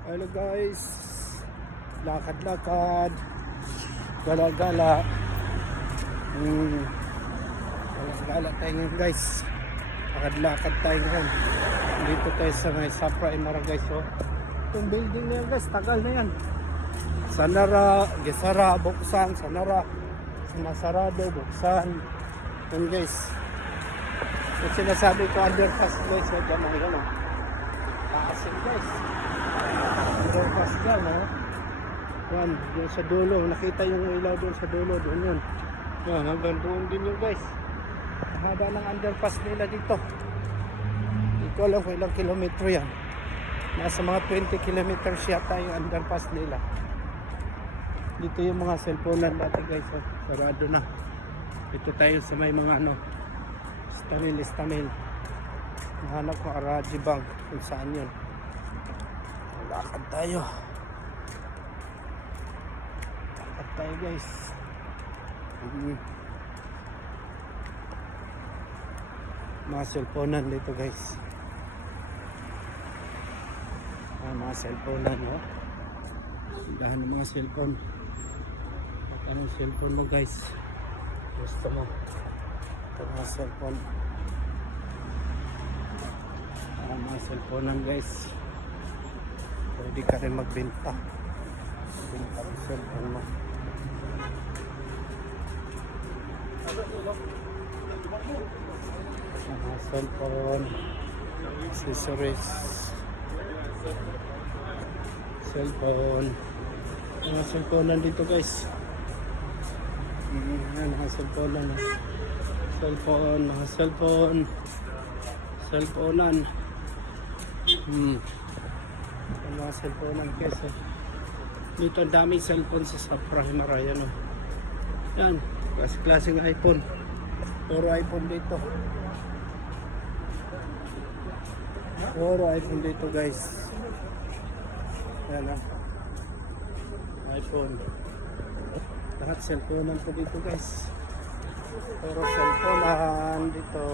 Hello guys, lakad-lakad, gala-gala. Gala-gala tayo ngayon guys. Lakad-lakad tayo ngayon. Dito tayo sa may Sapra Emara guys. So, itong building na yan guys, tagal na yan. Sanara, Gesara, buksan, Sanara, sinasarado, buksan. Yan guys. Yung sinasabi ko underpass guys, so dyan na yun. Taasin guys. Underpass dyan, no? Yan, yung sa dulo. Nakita yung ilaw doon sa dulo. Doon yun. Yan, hanggang doon din yun guys. Haba ng underpass nila dito. Hindi ko alam kung ilang kilometro yan. Nasa mga 20 kilometers yata yung underpass nila. Dito yung mga cellphone dati guys. Oh. Sarado na. Dito tayo sa may mga ano. Istamil. Nahanap ko Araji Bank. Kung saan yun. Lakad tayo. Lakad tayo guys. Mga cellphone dito guys. Mga cellphone no? Dahan ng mga cellphone. At anong cellphone mo guys? Gusto mo? Ito mga cellphone. Mga cellphone guys. Pwede ka rin magbenta. Magbenta ng cellphone mo. Mga cellphone, accessories, cellphone. Mga cellphone nandito guys. Mga cellphone lang. Cellphone, mga cellphone. Cellphonean. Mga cellphone guys. Dito ang daming cellphone sa Sapra Emara no. Yan, klaseng iPhone. Puro iPhone dito. Puro iPhone dito guys. Yan iPhone. Lahat cellphone po dito guys. Puro cellphone dito.